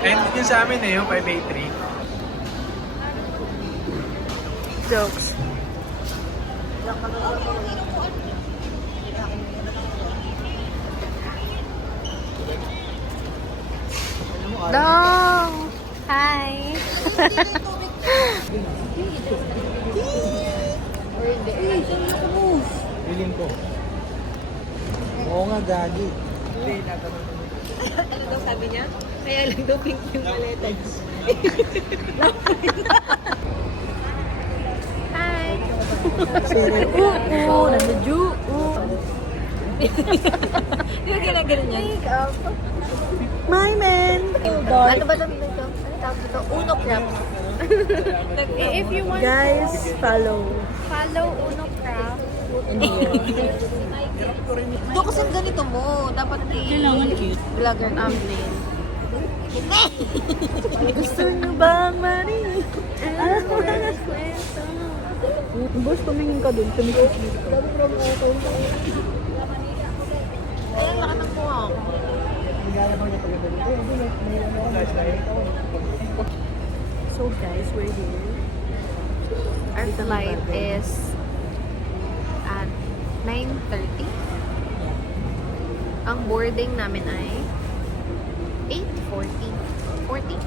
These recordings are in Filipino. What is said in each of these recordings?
Ended yun sa amin eh, yung 583. Jokes. Dong! Hi! Feeling ko. Oo nga, gagi. Ano daw sabi niya? Kaya lang daw pink yung maleta. Hi! Oo, nandiyo. Di ba ginagalan niya? Makeup. My man! Ano ba ito? Ano tawag dito? Uno Craft. If you want Guys, follow. follow Uno Craft. Doon kasi ganito mo. Dapat kailangan cute. Vlogger thumbnail. Gusto nyo bang marinig? Alam mo na kwento. Boss, tumingin ka dun. Tumingin ka. Ayan, lakas ng mukha ko. So guys, we're here. Our flight is at 9:30. Ang boarding namin ay 8:40. 40?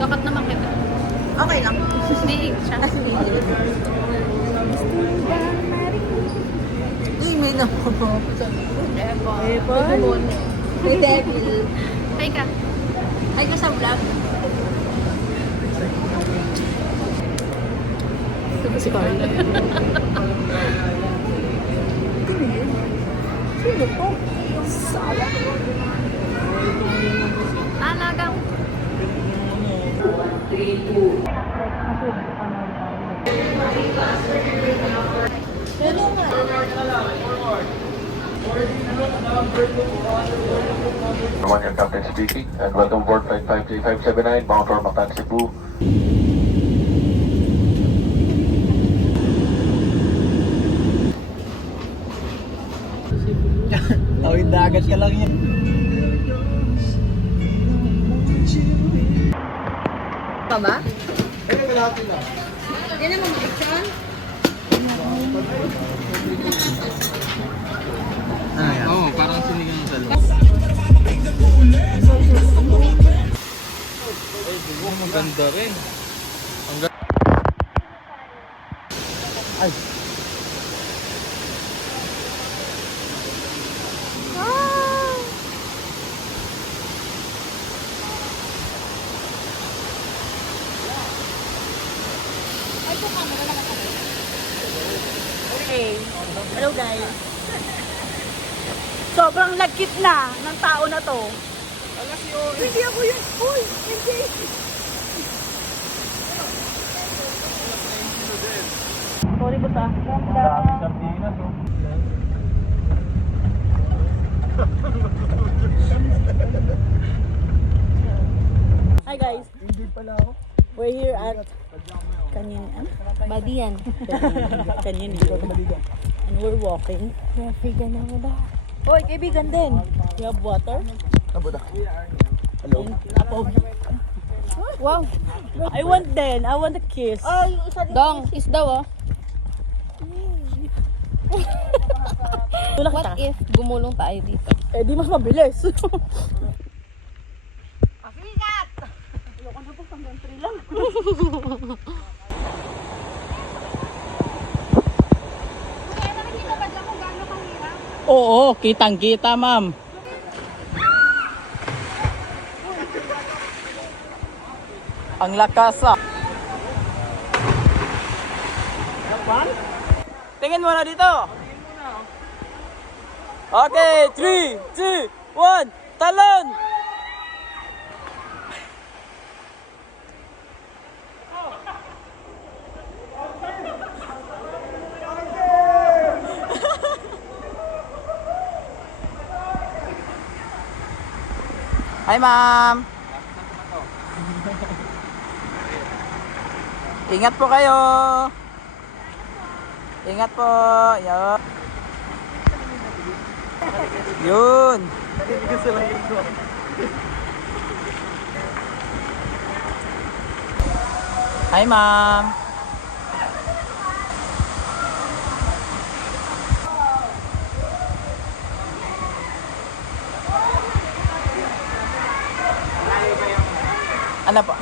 Dapat naman kita. Okay lang. Hindi siya. Uy, may naman. Ebon. May devil. Hi ka. Ay ka sa vlog. Si Carla. Sino po? Talagang. Pero nga. One, your captain speaking, and welcome aboard flight 53579, bound for Mactan, Cebu. Tawid dagat ka lang yan. Pa ba? Ay, kalahati lang. Yan ang mga action. Ah, yan. Oo, parang sinigang sa loob. Ay, maganda rin. Ang ganda. Ay. Okay. Hello guys. Sobrang lagkit na ng tao na to. Hindi ako yun. Uy, hindi. Sorry ba sa? Sardinas, oh. Hi guys. Hindi pala ako. We're here at Kanyan. Badian. Kanyan. And we're walking. Kaibigan na mo daw. Hoy, kaibigan din. We have water. Abo da. Hello. Wow. I want then. I want a kiss. Dong, is daw oh. Tulak What kita. if gumulong tayo dito? Eh, di mas mabilis. Oo, kitang-kita, ma'am. Ang lakas ah. Tingin muna dito. Okay, 3, 2, 1, talon! Hi, ma'am. Ingat po kayo. Ingat po. Yun. Yun. Hi, ma'am. Ano po?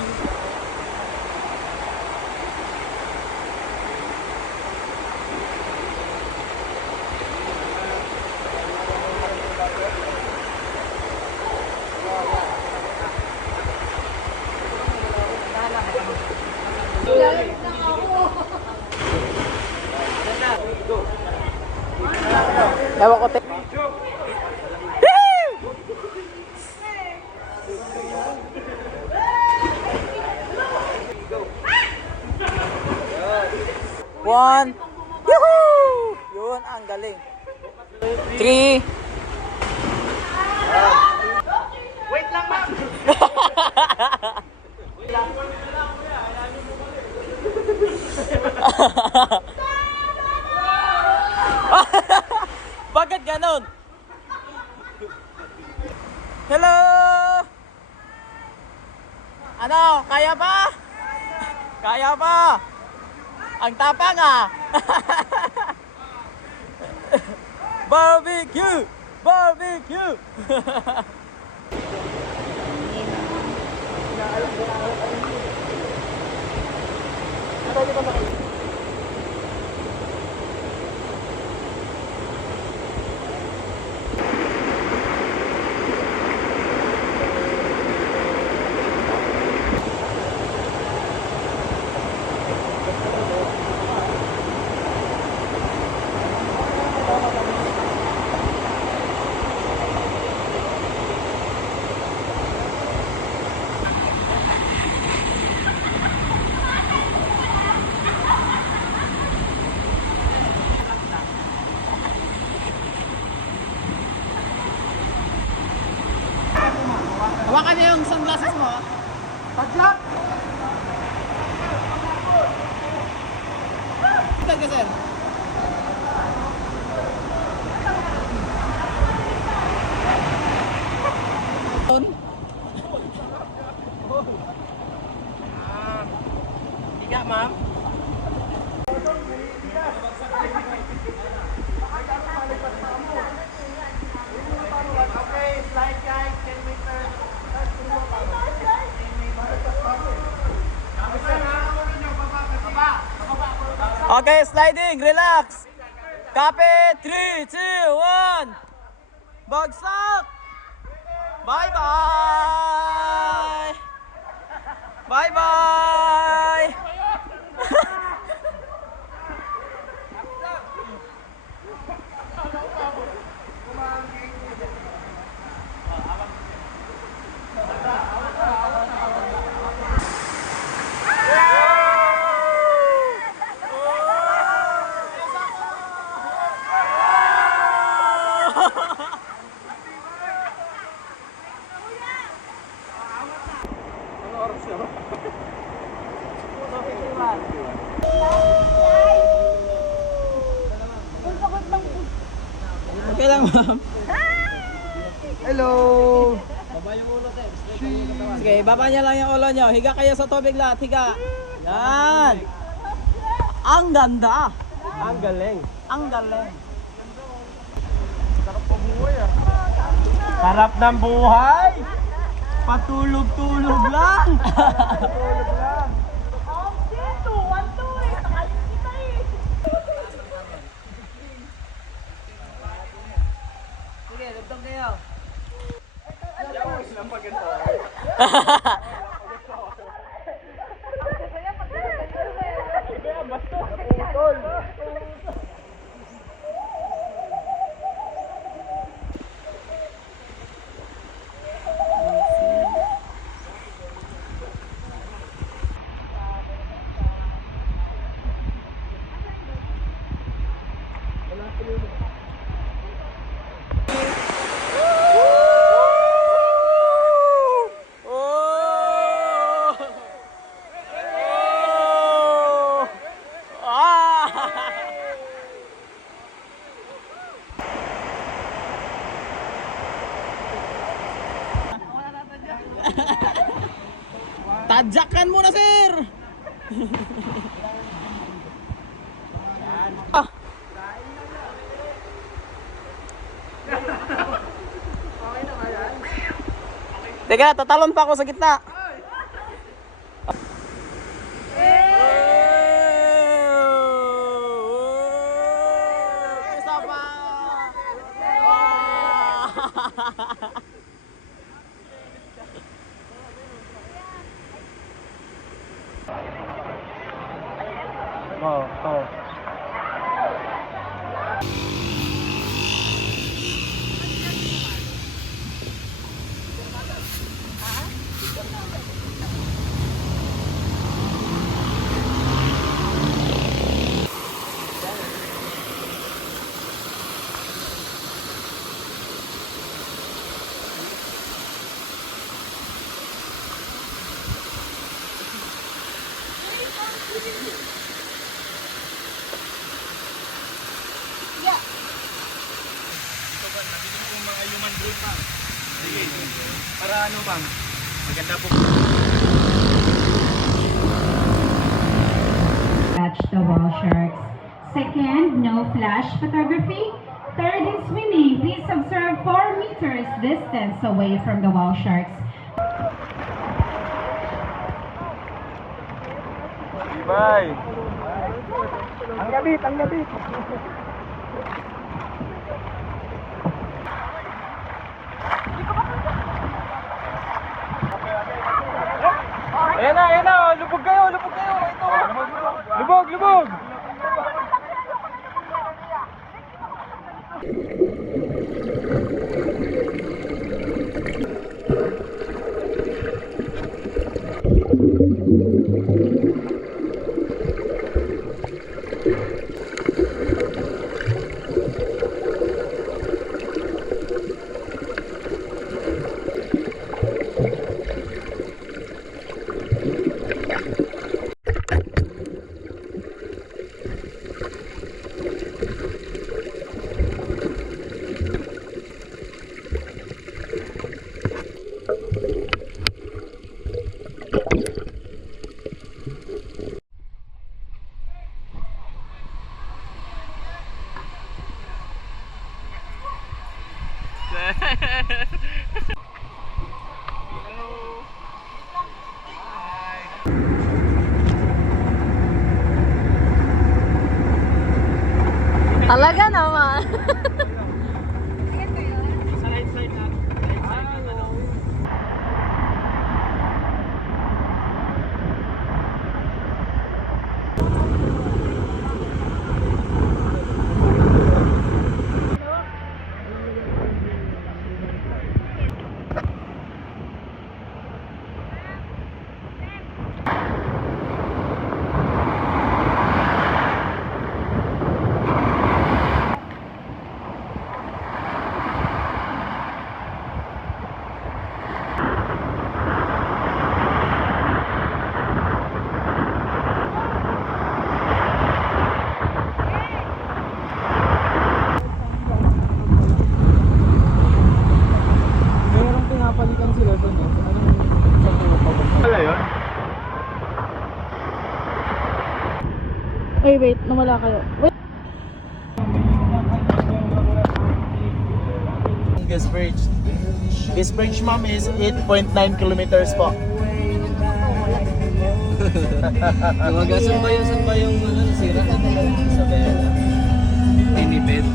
Ewan ko, te. One. Yuhuu! Yun, ang galing. 3. Wait lang, ma'am! Bakit ganon? Hello! Ano? Kaya ba? Kaya ba? Ang tapang ah! Barbecue! Barbecue! Hawakan niyo yung sunglasses mo. Tadlak! Tag ka, sir. Higa, ma'am. Okay, sliding, relax. Copy, 3, 2, 1. Bagsak. Bye-bye. Bye-bye. Okay lang, ma'am. Hello! Sige, baba niya lang yung ulo niyo. Higa kayo sa tubig lahat. Higa. Yan. Ang ganda. Ang galing. Ang galing. Sarap ng buhay ah. Sarap ng buhay! Patulog-tulog lang. Tulog lang. Sige, lugtong kayo. Tadyakan mo na, sir! Ah. Teka, tatalon pa ako sa gitna. Isa pa! Para ano bang? Maganda po. Catch the wall sharks. Second, no flash photography. Third, in swimming, please observe 4 meters distance away from the wall sharks. Bye! Ang gabit, ang gabit! Ayan na, lubog kayo, ito. Lubog! Talaga naman. Ay, wait. Nawala kayo. Wait. This bridge, ma'am, is 8.9 kilometers po. Saan ba yung nasira? Sa Bella. Tinipid.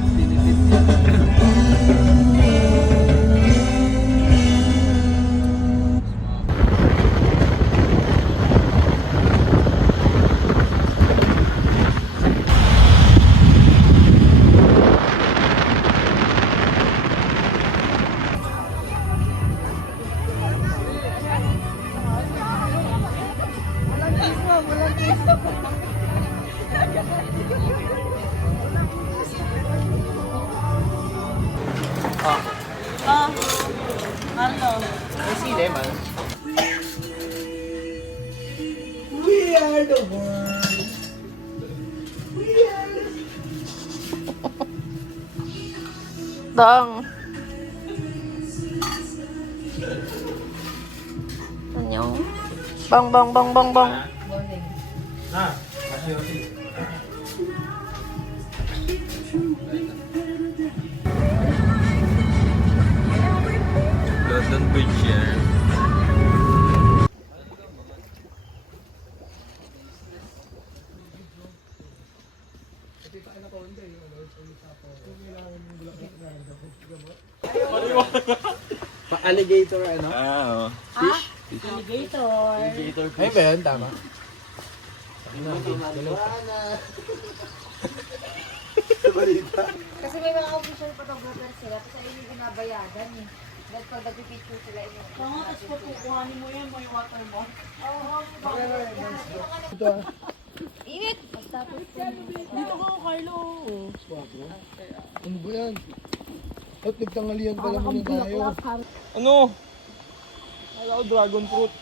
Dong. Annyeong. Bong, bong, bong, bong, bong. Na, kasi London Bridge yan. alligator ano? Oo. Alligator. Ay ba yan? Tama. Kasi may mga official photographer sila, kasi ayun yung binabayagan eh. Dahil pag nag-picture sila, yun. Oo, tapos kukuhanin mo yan, may water mo. Init! Tapos Dito ka, Carlo. Ano ba yan? At nagtangalian pala muna tayo. Ano? Kala ko dragon fruit.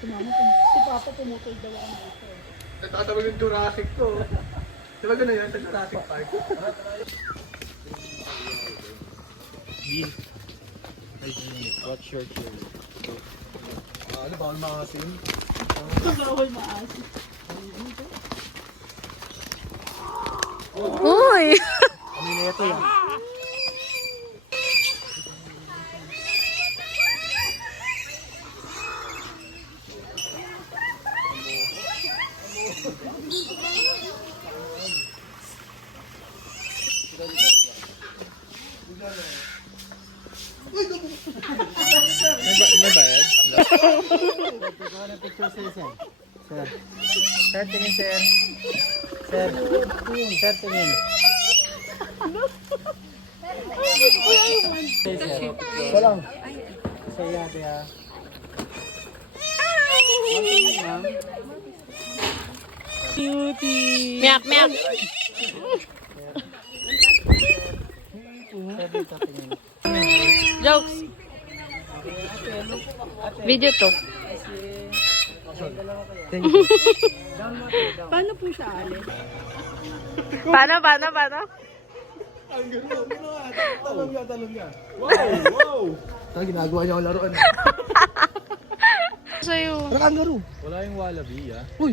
Si Papa pumutol dalaan dito. Natatawag yung Jurassic to. Di ba gano'n yan sa Jurassic Park? What's your theory? Ano ba ang mga scene? Bawal maasin. Uy! Ano na ito yan? May bayad? Picture sir. Sir. Sir, tingin sir. Sir. Sir, tingin. Walang. Saya, kaya. Cutie. Miyak, miyak! Sir, dito tingin. Jokes! Video to. Paano po siya, Ale? Paano? Talong nga. Wow! Ano ginagawa niya ang laruan? Sa'yo. Ano kangaroo? Wala yung wallaby ah. Uy!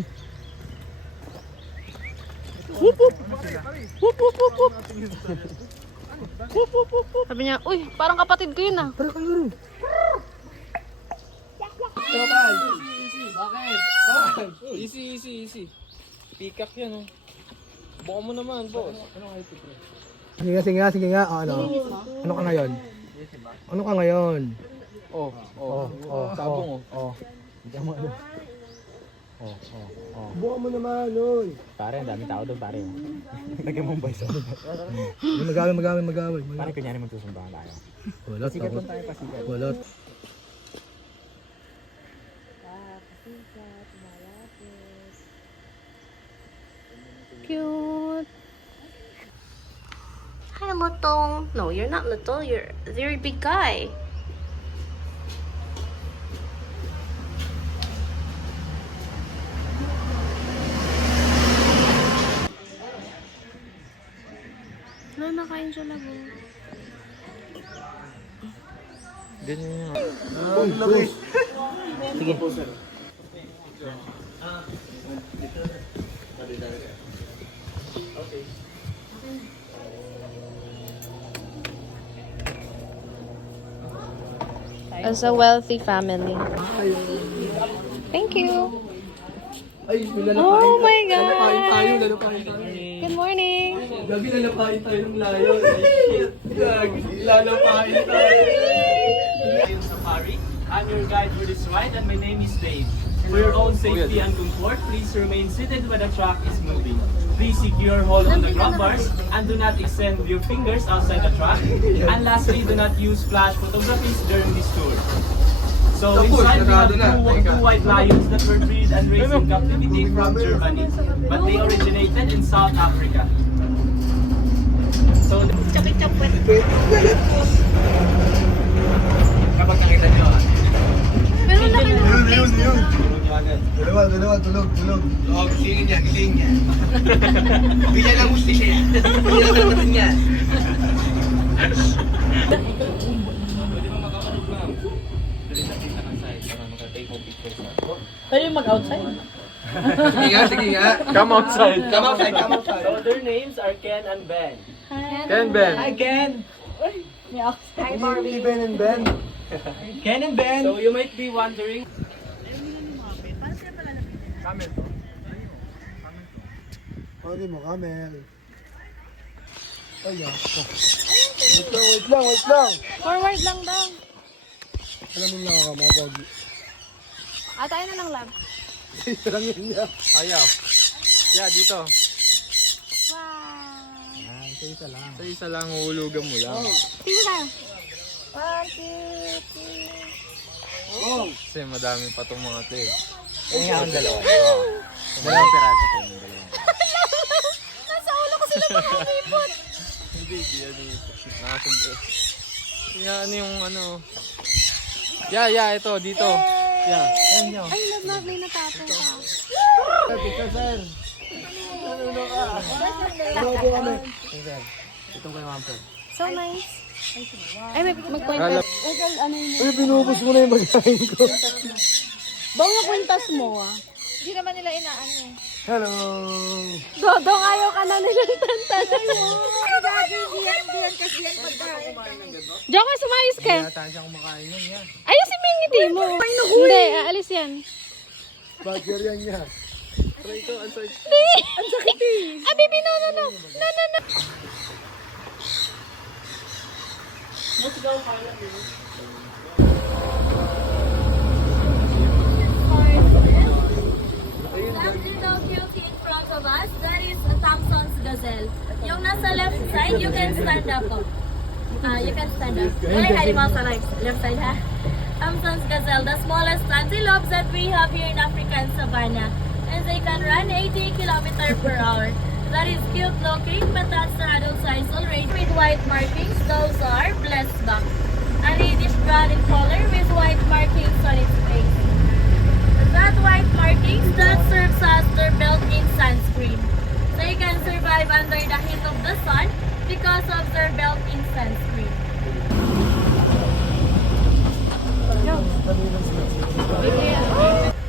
Sabi niya, uy, parang kapatid ko yun ah. Parang kangaroo. Easy. Peacock yan oh. Buka mo naman, boss. Sige nga. Ano ka ngayon? Ano ka ngayon? Sabong Oh. Buka mo naman, oy. Pare, ang daming tao doon, pare. Lagyan mong voice on. Magawin. Pare, kunyari magsusundahan tayo. Walot. Pasikat lang tayo, pasikat. Walot. Cute. Hi, little. No, you're not little. You're a very big guy. Wala na kain siya labo. Ganyan yun. As a wealthy family. Thank you. Ay, Oh my God. Lalapain tayo. Good morning. Gagi, lalapain tayo ng layon. Gagi, lalapain tayo. Safari. I'm your guide for this ride and my name is Dave. For your own safety and comfort, please remain seated when the truck is moving. Please secure hold on the grab bars and do not extend your fingers outside the truck. And lastly, do not use flash photographies during this tour. So inside we have two white lions that were bred and raised in captivity from Germany, but they originated in South Africa. So kapag nakita nyo, Pero laki na ang place na. Dalawa, tulog. oh, gisingin niya. Bigyan lang gusto siya. Bigyan lang naman niya. outside. Sige nga. Come outside. Come outside. So their names are Ken and Ben. Ken Ben. Hi, Ken. Hi, Barbie. Ben and Ben. Ken and Ben. So you might be wondering, Pwede mo, camel. Ay, yan. Wait lang. Forward lang daw. Alam mo lang ako, mapogi. Tayo na lang, lab. Ito lang yun niya. Ayaw. Yeah, dito. Wow. Sa isa lang, uhulugan mo lang. Tingin tayo. 1, 2, 3. Kasi madami pa itong mga ito eh. Kaya ang dalawa. Dalawang piraso ito. Nasa ulo ko sila makakipot. Hindi yan eh. Nakasundo. Kaya ano yung ano. Yeah, ito, dito. Yeah. Ay, love, may natapon ka. Picture, sir. Logo kami. Itong kay Mamper. So nice. Ay, magkwenta. Uy, binubos mo na yung magaling ko. Bang nakwintas mo ah. Hindi naman nila inaan eh. Hello. Dodong, ayaw ka na nilang tantanan mo. Diyan kasi yan pagkain. Diyan ka, sumayos ka. Saan siya kumakain nun yan? Ayusin mo yung ngiti mo. Hindi, aalis yan. Bagger yan niya. Hindi. Ang sakit eh. Baby, no. After dog you see in front of us, that is a Thompson's gazelle. Yung nasa left side, you can stand up. You can stand up. Ay, animals sa left side, ha? Thompson's gazelle, the smallest antelopes that we have here in African savanna. And they can run 80 km per hour. That is cute looking, but that's the adult size already. With white markings, those are blessed back. A reddish brown in color with white markings on its face. That white markings, that serves as their built-in sunscreen. They can survive under the heat of the sun because of their built-in sunscreen.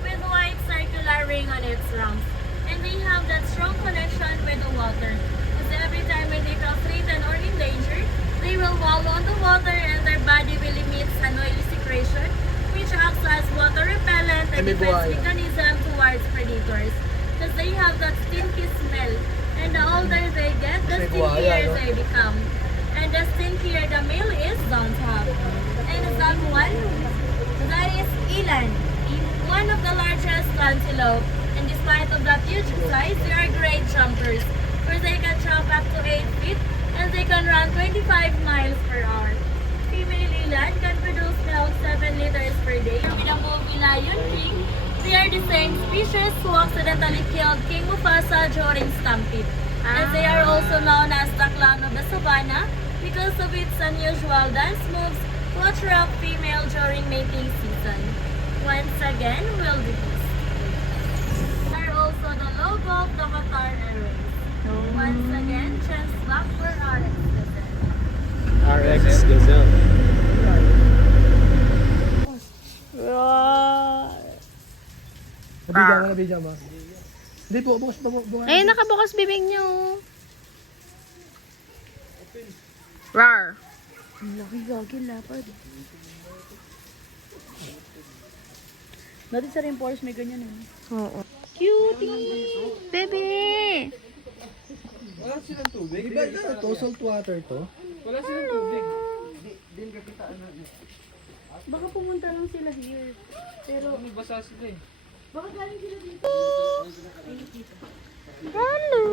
With white circular ring on its rump. And they have that strong connection with the water. Because every time when they feel threatened or in danger, they will wallow on the water and their body will emit an oily secretion which acts as water repellent and defense mechanism towards predators. Because they have that stinky smell. And the older they get, the stinkier they become. And the stinkier the male is, don't have. And that one, that is eland. One of the largest antelope. And despite of that huge size, they are great jumpers. Where they can jump up to 8 feet and they can run 25 miles per hour. Female eland can produce milk 7 liters per day. With the movie Lion King, they are the same species who accidentally killed King Mufasa during Stampede. And they are also known as the clown of the savannah because of its unusual dance moves to attract female during mating season. Once again, wildebeest. They are also the logo of the Qatar Airways. Once again, chance back for RX Gazelle. RX Gazelle. Nabigyan mo. Hindi po, bukas. Ay, nakabukas bibig niyo. Rar. Laki-laki lapad. Dati sa rainforest may ganyan eh. Oo. Cutie! Bebe! Wala silang tubig. Di ba ito? Salt water to? wala silang tubig. Baka pumunta lang sila here. Pero, Basa sila eh. baka galing sila dito. Hello!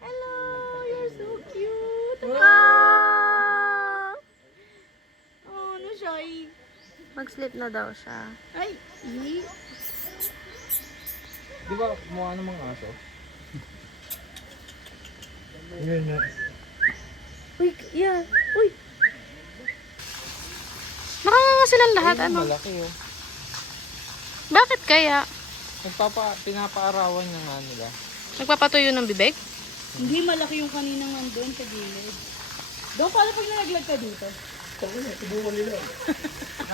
Hello! You're so cute! Ah! Oh, ano siya eh? Mag-sleep na daw siya. Ay! Di ba mukha ng mga aso? Yun na. Uy! Yeah! Uy! Nakakanga silang lahat, ano? Malaki oh. Bakit kaya? Pinapaarawan niya nga nila. Nagpapatuyo ng bibig? Hindi, malaki yung kaninang nandun sa gilid. Doon, paano pag nalaglag ka dito?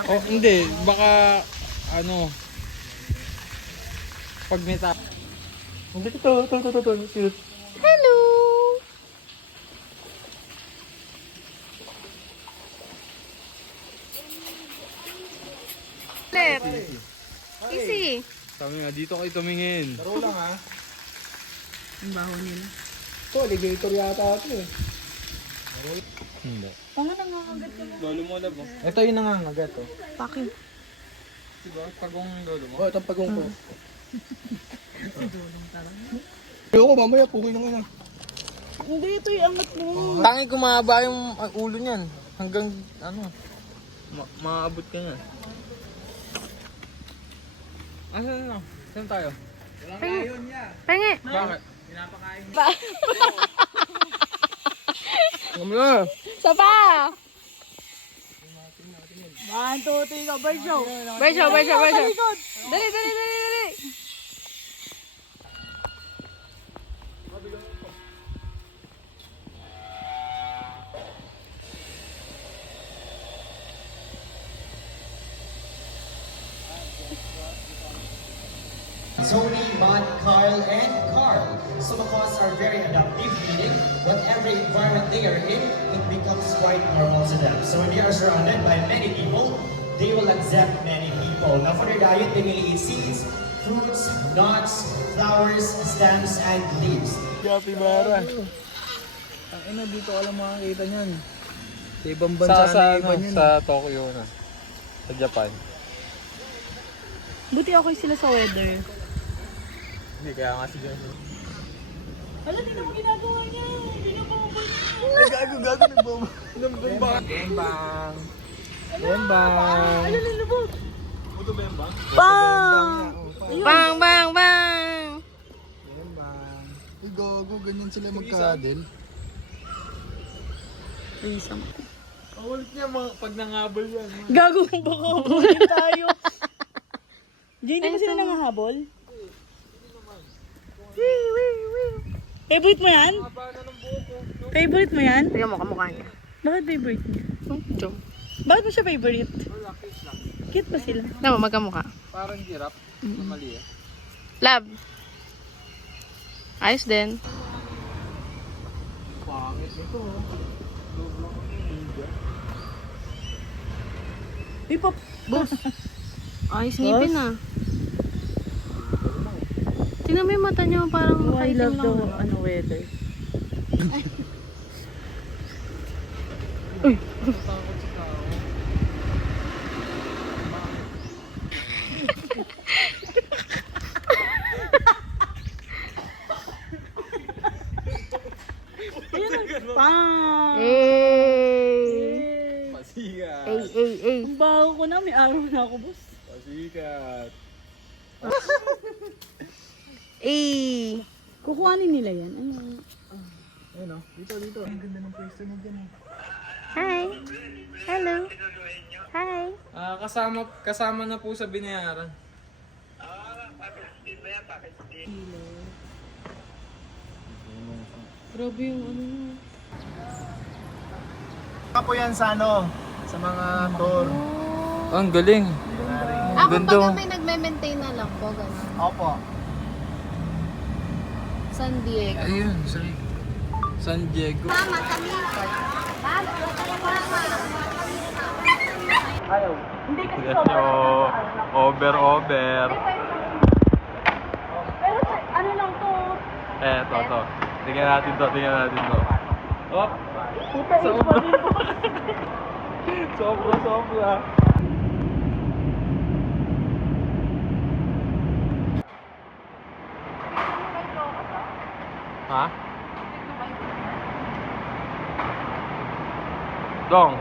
Oh, hindi. Baka, ano, pag may tap. Hello! Flip. Easy. Sabi nga, dito kayo tumingin. Laro lang ha. Ang baho nila. Ito, alligator yata ito eh. Hindi. Pangan nangangagat ka mo. Lolo mo labo. Ito yung nangangagat oh. Paki. Diba? Pagong lolo mo. Oh, itong pagong ko. Ayoko, mamaya pukoy na nga. Hindi, ito yung angat mo. Tangi kumahaba yung ulo niyan. Hanggang, ano, maabot ka niyan. Asan na? Saan tayo? Pengi. Bakit? Ano na? Sapa! 1, 2, 3, go, bird show. Bird show. Dali. Tony, Matt, Carl, and Carl. Some of us are very adaptive, meaning whatever environment they are in, it becomes quite normal to them. So when they are surrounded by many people, they will accept many people. Now for their diet, they may eat seeds, fruits, nuts, flowers, stems, and leaves. Happy Mara. Ang ina, dito ka lang makakita niyan. Sa ibang bansa Sa, na iba yun. sa Tokyo na. Sa Japan. Buti okay sila sa weather. Hindi, kaya nga si John. Wala, di naman ginagawa niya. Gago, nagbomba. Bembang. Bembang. Ano nilubog? Bang! Bang! Bembang. Uy, gago, ganyan sila magkadel. Isang. Ulit niya pag nangabol yan. Gago, baka ulit tayo. Jay, hindi ba sila nangahabol? Favorite mo yan? Favorite mo yan? Tingnan mo kamukha niya. Bakit favorite niya? Ito. Bakit mo siya favorite? Cute ba sila? Tingnan mo, magkamukha. Parang giraffe. Na mali Lab. Ayos din. Pangit nito. Uy, pop. Boss. Ayos ngipin ah. Tingnan mo yung mata niya, parang I nakaitim love lang. the weather. Pang! Hey! Pasikat. Ay. Ang baho ko na, may araw na ako, boss. Pasikat. Ay! Kukuhanin nila yan. Ano? Ayun o, dito. Ang ganda ng pwesto niya dyan eh. Hi! Hello! Hi! Kasama na po sa binayaran. Grabe yung ano. Kapo yan sa ano, sa mga tour. Ang galing. Ako Ganda. pag may nagme-maintain na lang po, gano'n. Opo. San Diego. Ayun, San Diego. Mama, kami. Hindi kasi Yes, yo. Over. Pero ano lang to? To. Tingnan natin to. Oh, Puta, sobra. sobra. Ha? Dong.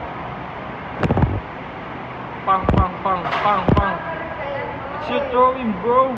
Pang. It's your throwing, bro.